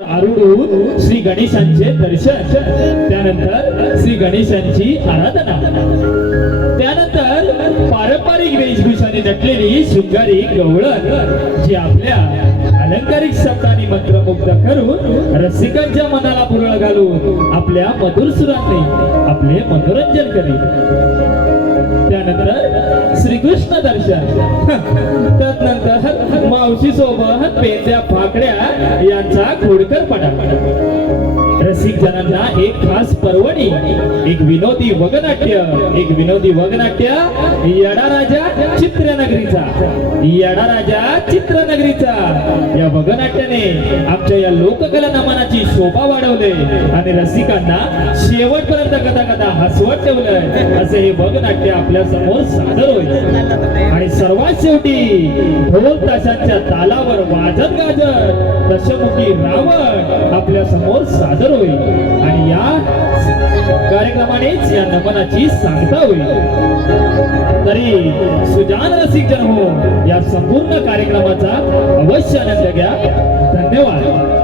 आरुढ श्री गणेशांचे दर्शन. त्यानंतर श्री गणेशांची आराधना. त्यानंतर पारंपरिक वेशभूषाने नटलेली शृंगारी गवळण जी आपल्या अलंकारिक शब्दाने मंत्रमुग्ध करून रसिकांच्या मनाला पुरळ घालून आपल्या मधुर सुरांनी आपले मनोरंजन करीत. त्यानंतर श्रीकृष्ण दर्शन. त्यानंतर मावशी सोबत पेंद्या फाकड्या यांचा खोडकर पडा. रसिक जनांना एक खास पर्वणी एक विनोदी वगनाट्य एक विनोदी वगनाट्य येडा राजा चित्रनगरीचा. येडा राजा चित्रनगरीचा. या वगनाट्याने आमच्या या लोककला नमनाची शोभा वाढवले आणि रसिकांना शेवटपर्यंत कथा कथा हसवत ठेवलंय. असे हे वगनाट्य आपल्यासमोर सादर होईल. आणि सर्वात शेवटी ढोल ताशांच्या तालावर वाजत गाजत दशमुखी रावण आपल्यासमोर सादर होईल. आणि या कार्यक्रमानेच या नमनाची सांगता होईल. तरी सुजान रसिक जन हो या संपूर्ण कार्यक्रमाचा अवश्य आनंद घ्या. धन्यवाद.